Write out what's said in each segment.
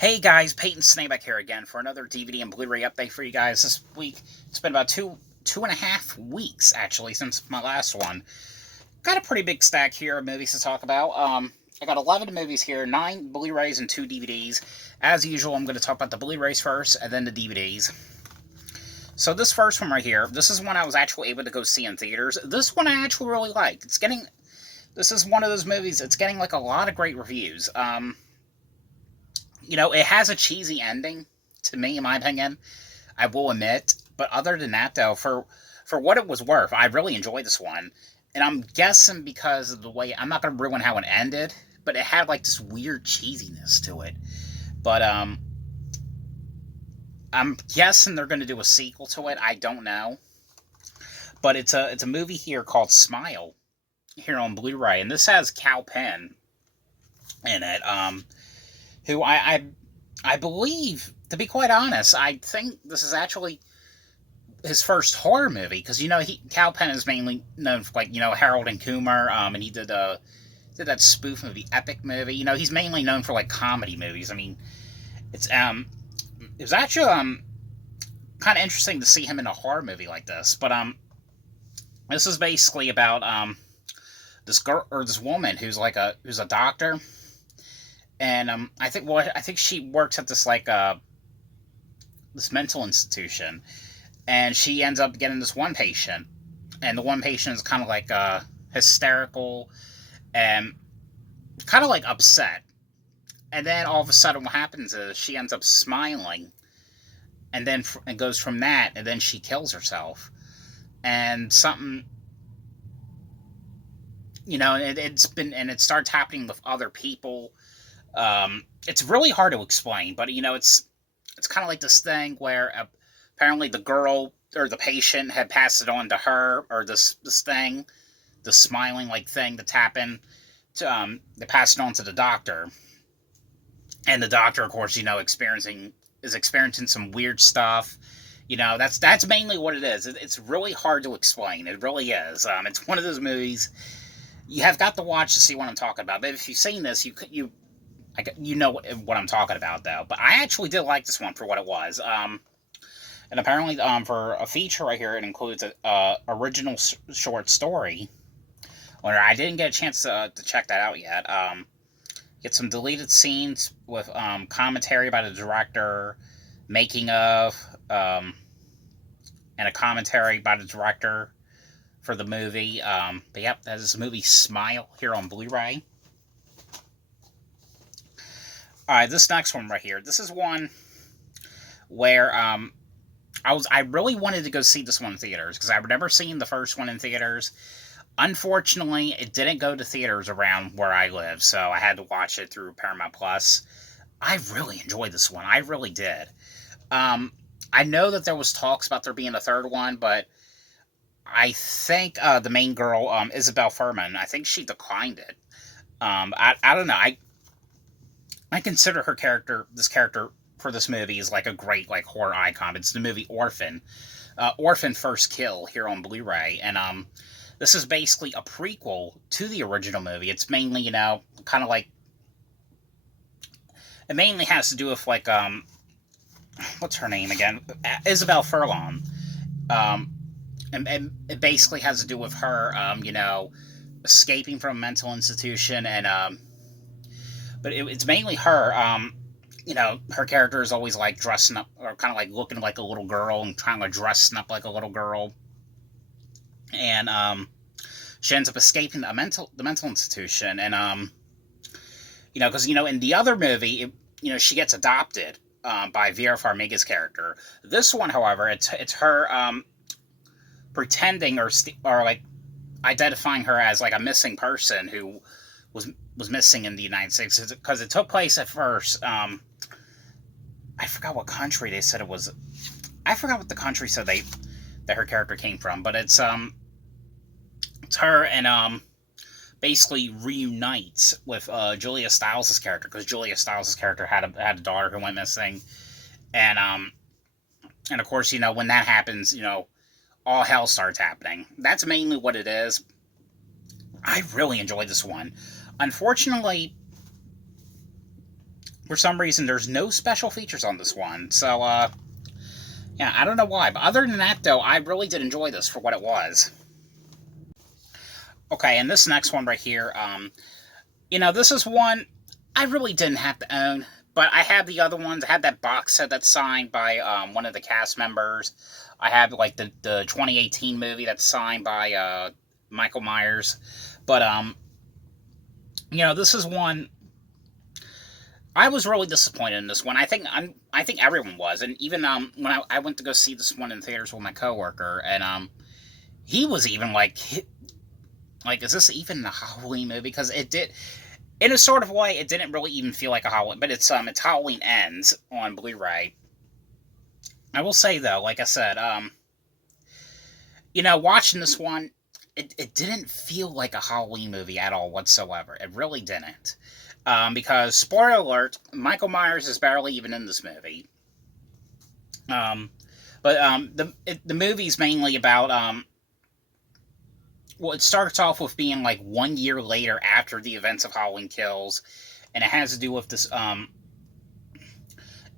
Hey guys, Peyton Snakeback here again for another DVD and Blu-ray update for you guys this week. It's been about two and a half weeks actually since my last one. Got a pretty big stack here of movies to talk about. I got 11 movies here, 9 Blu-rays and 2 DVDs. As usual, I'm going to talk about the Blu-rays first and then the DVDs. So this first one right here, this is one I was actually able to go see in theaters. This one I actually really like. This is one of those movies. It's getting like a lot of great reviews. It has a cheesy ending, to me, in my opinion, I will admit. But other than that, though, for what it was worth, I really enjoyed this one. And I'm guessing because of the way, I'm not going to ruin how it ended, but it had, like, this weird cheesiness to it. But, I'm guessing they're going to do a sequel to it. I don't know. But it's a movie here called Smile, here on Blu-ray. And this has Cal Penn in it, who I believe, to be quite honest, I think this is actually his first horror movie, because Cal Penn is mainly known for, like, Harold and Kumar, and he did that spoof movie, Epic movie. He's mainly known for, like, comedy movies. I mean, it was actually kind of interesting to see him in a horror movie like this. But this is basically about this girl, or this woman who's a doctor. And I think she works at this, like, this mental institution, and she ends up getting this one patient, and the one patient is kind of like hysterical and kind of like upset, and then all of a sudden what happens is she ends up smiling, and then it goes from that, and then she kills herself, and something, it starts happening with other people. It's really hard to explain, but it's kind of like this thing where apparently the girl or the patient had passed it on to her, or this thing, the smiling like thing that's happened to they passed it on to the doctor, and the doctor, of course, is experiencing some weird stuff. That's mainly what it is. It's really hard to explain. It really is. It's one of those movies you have got to watch to see what I'm talking about. But if you've seen this, you know what I'm talking about, though. But I actually did like this one for what it was. And apparently, for a feature right here, it includes a original short story. Or I didn't get a chance to check that out yet. Get some deleted scenes with commentary by the director, making of, and a commentary by the director for the movie. But yep, that is the movie Smile here on Blu-ray. Alright, this next one right here. This is one where I really wanted to go see this one in theaters, because I've never seen the first one in theaters. Unfortunately, it didn't go to theaters around where I live, so I had to watch it through Paramount Plus. I really enjoyed this one. I really did. I know that there was talks about there being a third one, but I think the main girl, Isabel Furman, I think she declined it. I don't know. I consider this character for this movie is like a great, like, horror icon. It's the movie Orphan. Orphan First Kill here on Blu-ray. And this is basically a prequel to the original movie. It's mainly, kind of like, it mainly has to do with, like, what's her name again? Isabel Furlong. And it basically has to do with her, escaping from a mental institution, and but it's mainly her. Her character is always, like, dressing up, or kind of like looking like a little girl and trying to dress up like a little girl, and she ends up escaping the mental institution, and because in the other movie, she gets adopted by Vera Farmiga's character. This one, however, it's her pretending or like identifying her as, like, a missing person who was missing in the United States, because it took place at first. I forgot what country they said it was. I forgot what the country said that her character came from, but it's her, and basically reunites with Julia Stiles' character, because Julia Stiles' character had a daughter who went missing, and of course, when that happens, all hell starts happening. That's mainly what it is. I really enjoyed this one. Unfortunately, for some reason, there's no special features on this one. So, yeah, I don't know why. But other than that, though, I really did enjoy this for what it was. Okay, and this next one right here, this is one I really didn't have to own, but I have the other ones. I had that box set that's signed by one of the cast members. I have, like, the 2018 movie that's signed by Michael Myers. But, this is one I was really disappointed in this one. I think everyone was, and even when I went to go see this one in theaters with my coworker, and he was even like, is this even a Halloween movie? Because it did, in a sort of way, it didn't really even feel like a Halloween. But it's Halloween Ends on Blu-ray. I will say though, like I said, watching this one, it didn't feel like a Halloween movie at all whatsoever. It really didn't. Because, spoiler alert, Michael Myers is barely even in this movie. But the movie's mainly about, it starts off with being like 1 year later after the events of Halloween Kills, and it has to do with this,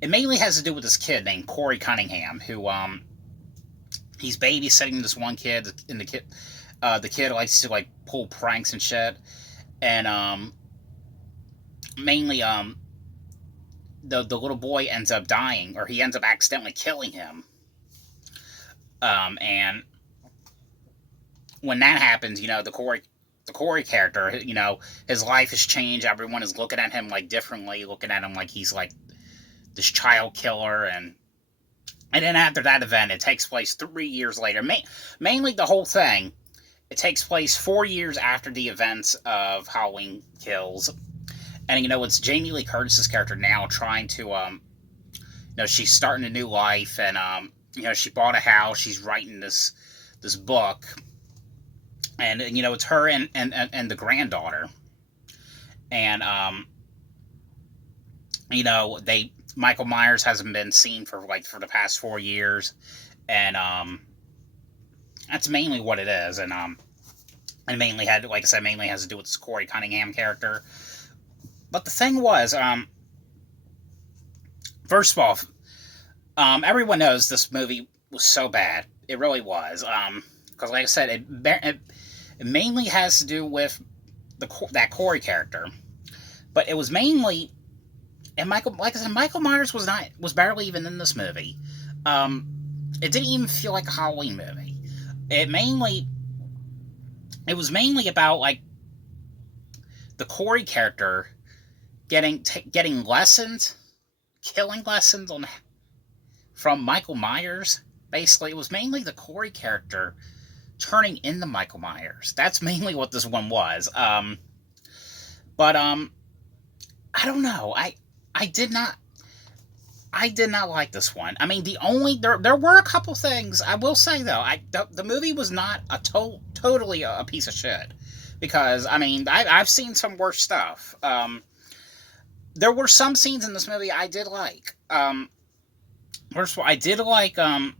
it mainly has to do with this kid named Corey Cunningham, who, he's babysitting this one kid, and the kid likes to, like, pull pranks and shit, and, mainly, the little boy ends up dying, or he ends up accidentally killing him. And when that happens, the Corey character, his life has changed. Everyone is looking at him, like, differently, looking at him like he's, like, this child killer, and then after that event, it takes place 3 years later. Mainly the whole thing, it takes place 4 years after the events of Halloween Kills. And, it's Jamie Lee Curtis's character now trying to, she's starting a new life, and, she bought a house, she's writing this book, and, it's her and the granddaughter, and, Michael Myers hasn't been seen for the past 4 years, and, that's mainly what it is, and mainly mainly has to do with this Corey Cunningham character. But the thing was, first of all, everyone knows this movie was so bad. It really was. Because, like I said, it mainly has to do with that Corey character. But it was mainly, and Michael Myers was barely even in this movie. It didn't even feel like a Halloween movie. It was mainly about, like, the Corey character getting lessons, killing lessons from Michael Myers. Basically, it was mainly the Corey character turning into Michael Myers. That's mainly what this one was. But I don't know. I did not like this one. I mean, there were a couple things I will say though. The movie was not totally a piece of shit, because I mean I've seen some worse stuff. There were some scenes in this movie I did like. First of all, I did like the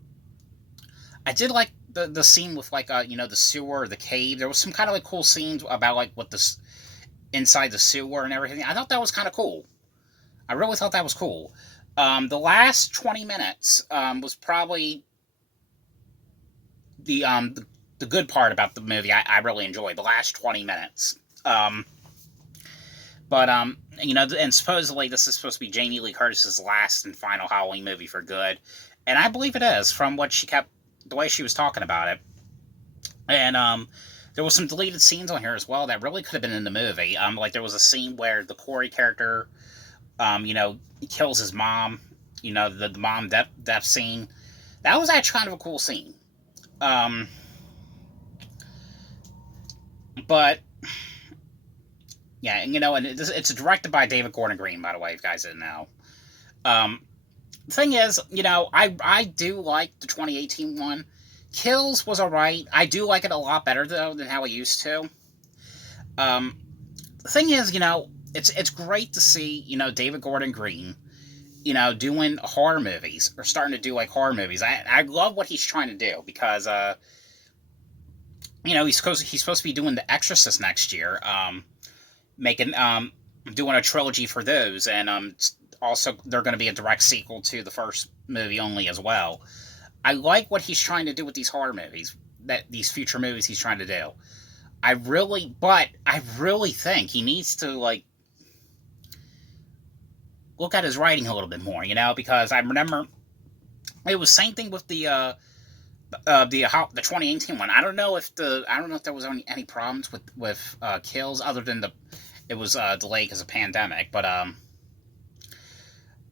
scene with, like, the sewer, the cave. There was some kind of, like, cool scenes about, like, what this inside the sewer and everything. I thought that was kind of cool. I really thought that was cool. The last 20 minutes was probably the good part about the movie. I really enjoyed the last 20 minutes. But, and supposedly this is supposed to be Jamie Lee Curtis's last and final Halloween movie for good. And I believe it is, from what the way she was talking about it. And, there was some deleted scenes on here as well that really could have been in the movie. Like, there was a scene where the Corey character, kills his mom. The mom death scene. That was actually kind of a cool scene. But yeah, and it's directed by David Gordon Green, by the way, if you guys didn't know. The thing is, I do like the 2018 one. Kills was alright. I do like it a lot better, though, than how I used to. The thing is, it's great to see, David Gordon Green, doing horror movies, or starting to do, like, horror movies. I love what he's trying to do, because, he's supposed to be doing The Exorcist next year, doing a trilogy for those, and also they're going to be a direct sequel to the first movie only as well. I like what he's trying to do with these horror movies, that these future movies he's trying to do. But I really think he needs to like look at his writing a little bit more, because I remember it was same thing with the 2018 one. I don't know if there was any problems with kills other than it was delayed because of pandemic, but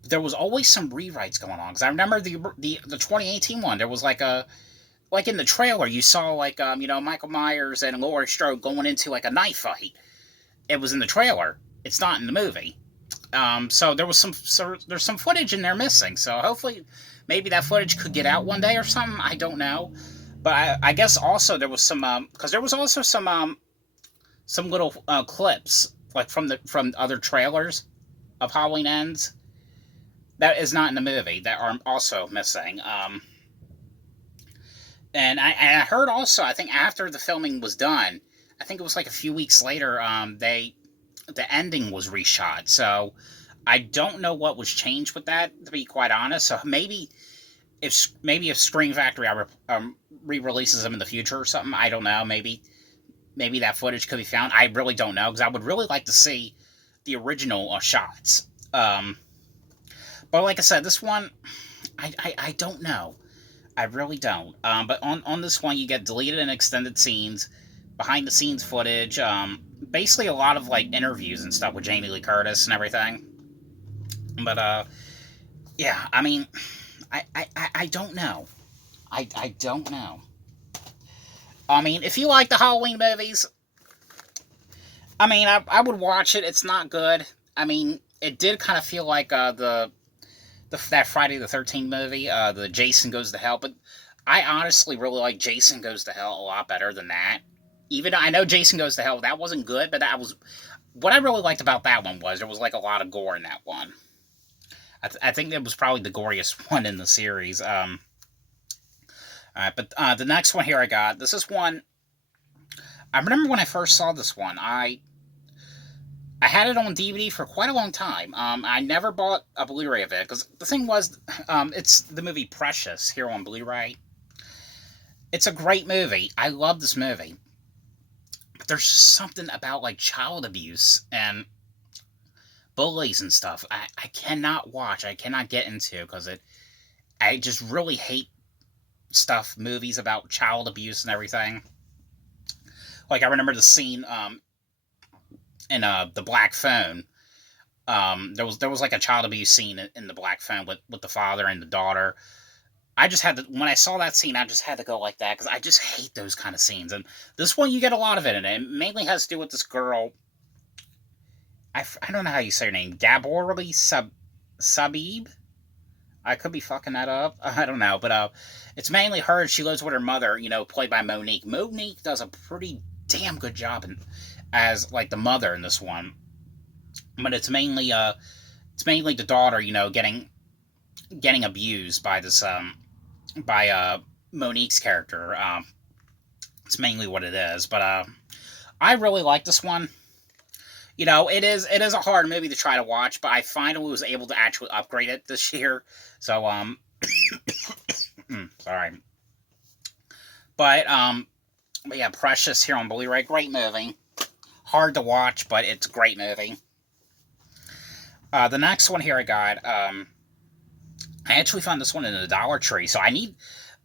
there was always some rewrites going on, because I remember the 2018 one. There was like in the trailer you saw Michael Myers and Laurie Strode going into like a knife fight. It was in the trailer. It's not in the movie. So there's some footage in there missing. So hopefully, maybe that footage could get out one day or something. I don't know, but I guess also there was some because there was also some little clips like from other trailers of Halloween Ends that is not in the movie that are also missing. And I heard also, I think after the filming was done, I think it was like a few weeks later, the ending was reshot. So I don't know what was changed with that, to be quite honest. So maybe if Scream Factory re-releases them in the future or something, I don't know. Maybe that footage could be found. I really don't know, because I would really like to see the original shots. But like I said, this one, I don't know. I really don't. But on this one, you get deleted and extended scenes, behind the scenes footage, basically a lot of like interviews and stuff with Jamie Lee Curtis and everything. But yeah, I mean, I don't know. I don't know. I mean, if you like the Halloween movies, I mean, I would watch it. It's not good. I mean, it did kind of feel like that Friday the 13th movie, the Jason Goes to Hell, but I honestly really like Jason Goes to Hell a lot better than that. Even though I know Jason Goes to Hell, that wasn't good, but that was what I really liked about that one. Was there was like a lot of gore in that one. I think it was probably the goriest one in the series. But the next one here I got, this is one, I remember when I first saw this one, I had it on DVD for quite a long time. I never bought a Blu-ray of it, because the thing was, it's the movie Precious here on Blu-ray. It's a great movie. I love this movie. But there's something about like child abuse and bullies and stuff I cannot watch. I cannot get into, because I just really hate movies about child abuse and everything. Like I remember the scene in the Black Phone. There was like a child abuse scene in the Black Phone with the father and the daughter. I just had to, when I saw that scene, I just had to go like that, because I just hate those kind of scenes. And this one, you get a lot of it in it. It mainly has to do with this girl. I don't know how you say her name. Gaborli Sabib? I could be fucking that up. I don't know. But it's mainly her. She lives with her mother, played by Monique. Monique does a pretty damn good job as like the mother in this one. But it's mainly the daughter, getting abused by this by Monique's character. It's mainly what it is. But I really like this one. It is a hard movie to try to watch, but I finally was able to actually upgrade it this year. So sorry. But yeah, Precious here on Blu-ray, great movie. Hard to watch, but it's a great movie. The next one here I got, I actually found this one in the Dollar Tree, so I need,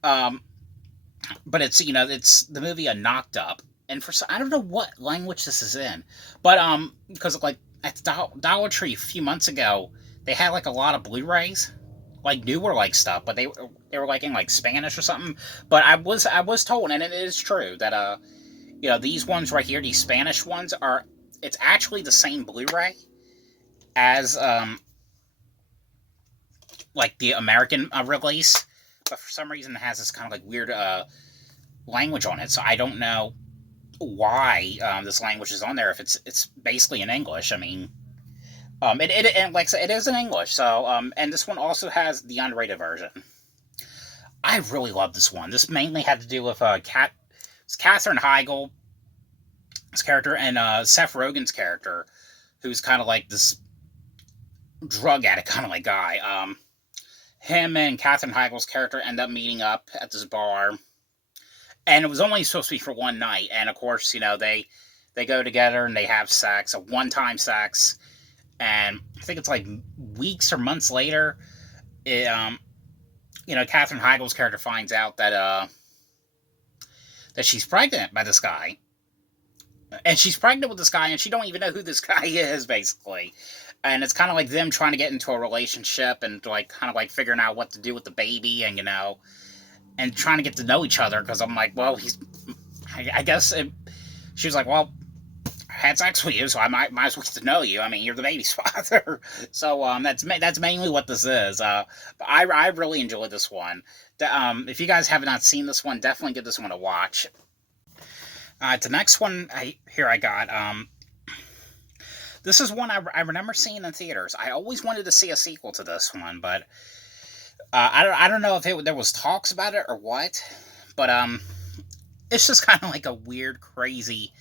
but it's the movie Knocked Up. And I don't know what language this is in, but because like at the Dollar Tree a few months ago, they had like a lot of Blu-rays, like newer like stuff, but they were like in like Spanish or something. But I was told, and it is true, that these ones right here, these Spanish ones it's actually the same Blu-ray as like the American release, but for some reason it has this kind of like weird language on it. So I don't know why this language is on there if it's basically in English. I mean, and like I said, it is in English. So and this one also has the unrated version. I really love this one. This mainly had to do with Katherine Heigl's character and Seth Rogen's character, who's kind of like this drug addict kind of like guy. Him and Katherine Heigl's character end up meeting up at this bar, and it was only supposed to be for one night. And of course, they go together and they have sex, a one-time sex, and I think it's like weeks or months later, it, Katherine Heigl's character finds out that she's pregnant by this guy, and she's pregnant with this guy, and she don't even know who this guy is, basically. And it's kind of like them trying to get into a relationship and like kind of like figuring out what to do with the baby, and and trying to get to know each other. Because I'm like, well, I guess she was like, well, I had sex with you, so I might as well get to know you. I mean, you're the baby's father. So that's mainly what this is. But I really enjoyed this one. If you guys have not seen this one, definitely give this one a watch. The next one I got. This is one I remember seeing in theaters. I always wanted to see a sequel to this one, but I don't know if there was talks about it or what. But it's just kind of like a weird, crazy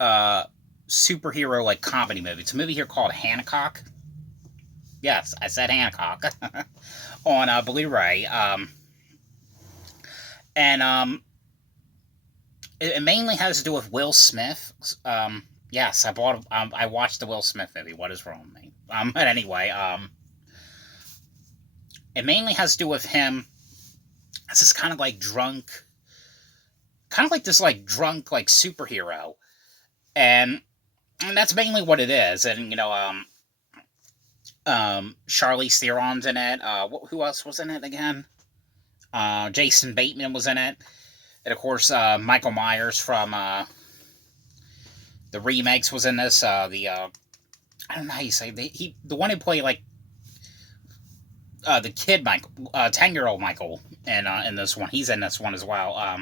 superhero like comedy movie. It's a movie here called Hancock. Yes, I said Hancock on Blu-ray. And it mainly has to do with Will Smith. Yes, I watched the Will Smith movie. What is wrong with me? But anyway, it mainly has to do with him as this kind of like drunk, kind of like this like drunk like superhero, and that's mainly what it is. And Charlize Theron's in it. Who else was in it again? Jason Bateman was in it, and of course Michael Myers from the remakes was in this. I don't know how you say the one who played like the kid Michael, 10-year-old Michael, in this one. He's in this one as well.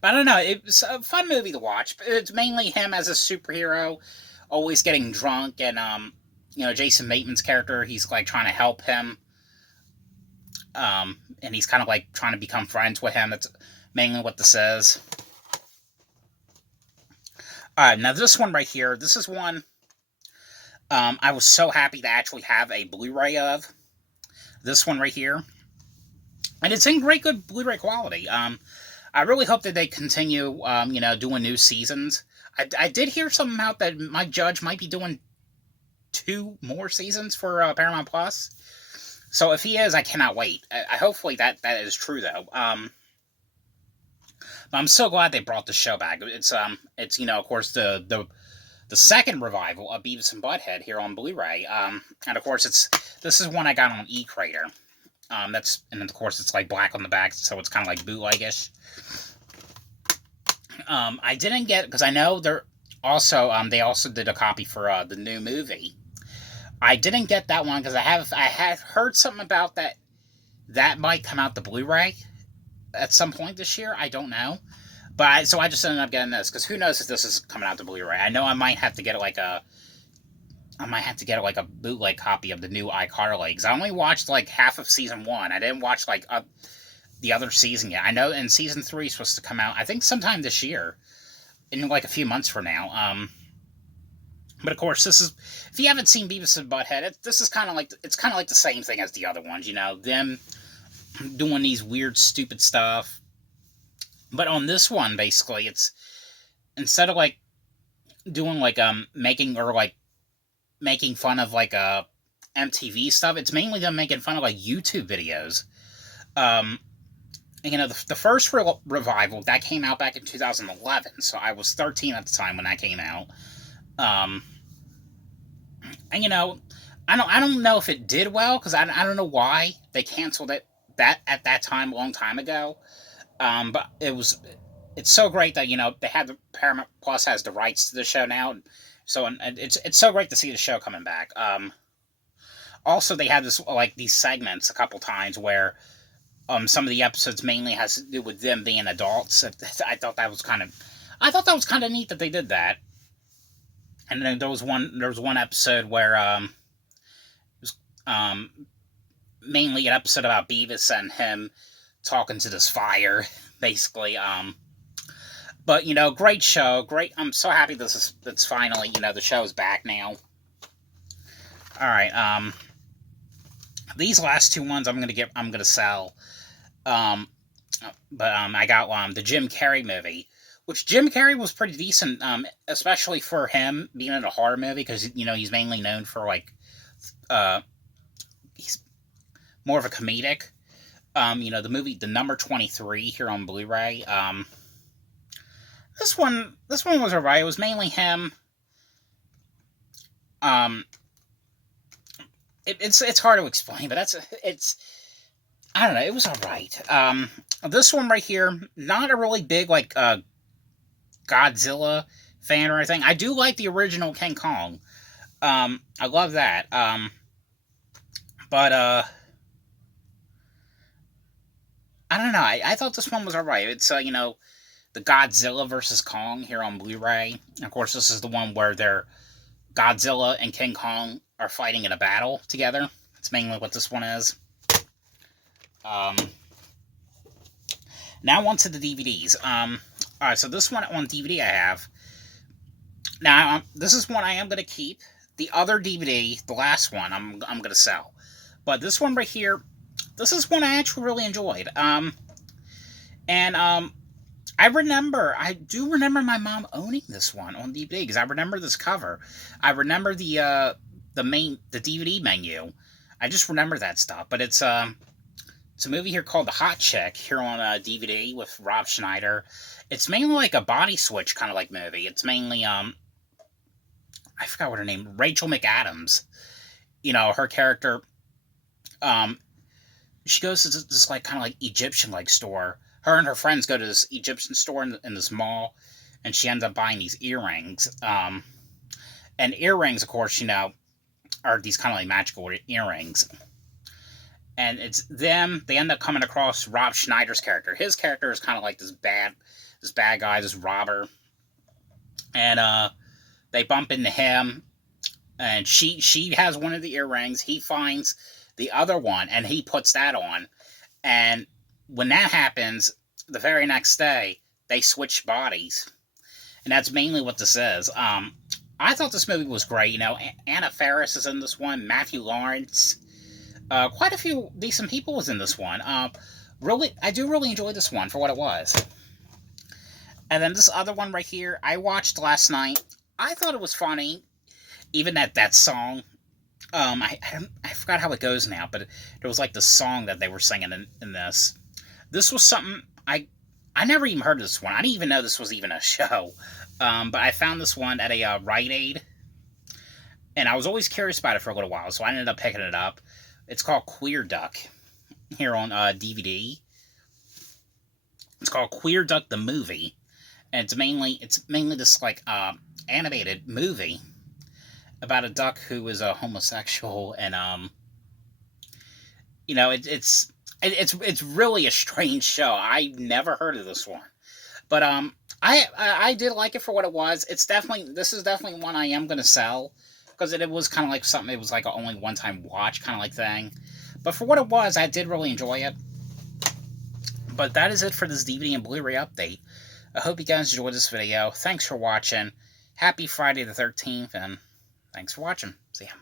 But I don't know. It's a fun movie to watch. It's mainly him as a superhero, always getting drunk, and Jason Bateman's character. He's like trying to help him, and he's kind of like trying to become friends with him. That's mainly what this is. Now this one right here, this is one I was so happy to actually have a Blu-ray of. This one right here. And it's in great good Blu-ray quality. I really hope that they continue, doing new seasons. I did hear something out that Mike Judge might be doing 2 more seasons for Paramount Plus. So if he is, I cannot wait. Hopefully that is true, though. But I'm so glad they brought the show back. It's of course the second revival of Beavis and Butthead here on Blu-ray. And of course this is one I got on eCrater. And of course it's like black on the back, so it's kind of like bootlegish. I didn't get, because I know they also did a copy for the new movie. I didn't get that one because I had heard something about that might come out the Blu-ray at some point this year. I don't know, so I just ended up getting this because who knows if this is coming out the Blu-ray. I know I might have to get like a bootleg copy of the new iCarly, because I only watched like half of season 1. I didn't watch like the other season yet. I know, and season 3 is supposed to come out, I think, sometime this year, in like a few months from now. But of course, this is, if you haven't seen Beavis and Butthead, this is kind of like the same thing as the other ones. Them doing these weird, stupid stuff. But on this one, basically, it's instead of like doing like making fun of like MTV stuff, it's mainly them making fun of like YouTube videos. The first revival that came out back in 2011, so I was 13 at the time when that came out. And I don't know if it did well, because I don't know why they canceled it at that time, a long time ago. But it's so great that they had the Paramount Plus has the rights to the show now, so it's so great to see the show coming back. Also, they had these segments a couple times where some of the episodes mainly has to do with them being adults. I thought that was kind of neat that they did that. And then there was one episode where it was mainly an episode about Beavis and him talking to this fire, basically. But great show, great. I'm so happy it's finally the show is back now. Alright, these last two ones I'm gonna sell. But I got the Jim Carrey movie, which Jim Carrey was pretty decent, especially for him being in a horror movie, because he's mainly known for uh, he's more of a comedic. The movie The Number 23 here on Blu-ray. This one was alright. It was mainly him. Um, it's hard to explain, but I don't know. It was alright. This one right here, not a really big Godzilla fan or anything. I do like the original King Kong. I love that. But I don't know. I thought this one was alright. It's the Godzilla versus Kong here on Blu-ray. Of course, this is the one where Godzilla and King Kong are fighting in a battle together. That's mainly what this one is. Now on to the DVDs. Alright, so this one on DVD I have. Now, this is one I am going to keep. The other DVD, the last one, I'm going to sell. But this one right here, this is one I actually really enjoyed. I do remember my mom owning this one on DVD, because I remember this cover. I remember the DVD menu. I just remember that stuff. But it's a movie here called The Hot Chick here on DVD with Rob Schneider. It's mainly like a body switch kind of like movie. It's mainly I forgot what her name, Rachel McAdams. Her character. She goes to this kind of like Egyptian store. Her and her friends go to this Egyptian store in this mall, and she ends up buying these earrings. And earrings, of course, are these kind of like magical earrings. And it's them. They end up coming across Rob Schneider's character. His character is kind of like this bad guy, this robber. And they bump into him, and she has one of the earrings. He finds the other one, and he puts that on. And when that happens, the very next day, they switch bodies. And that's mainly what this is. I thought this movie was great. Anna Faris is in this one. Matthew Lawrence. Quite a few decent people was in this one. I do really enjoy this one for what it was. And then this other one right here, I watched last night. I thought it was funny. Even that song. I forgot how it goes now, but there was like the song that they were singing in this. This was something I never even heard of this one. I didn't even know this was even a show. But I found this one at a Rite Aid, and I was always curious about it for a little while, so I ended up picking it up. It's called Queer Duck here on DVD. It's called Queer Duck the Movie, and it's mainly this animated movie about a duck who is a homosexual, and it's really a strange show. I never heard of this one, but I did like it for what it was. This is definitely one I am going to sell, because it was kind of like something. It was like a only one-time watch kind of like thing, but for what it was, I did really enjoy it. But that is it for this DVD and Blu-ray update. I hope you guys enjoyed this video. Thanks for watching. Happy Friday the 13th, and thanks for watching. See ya.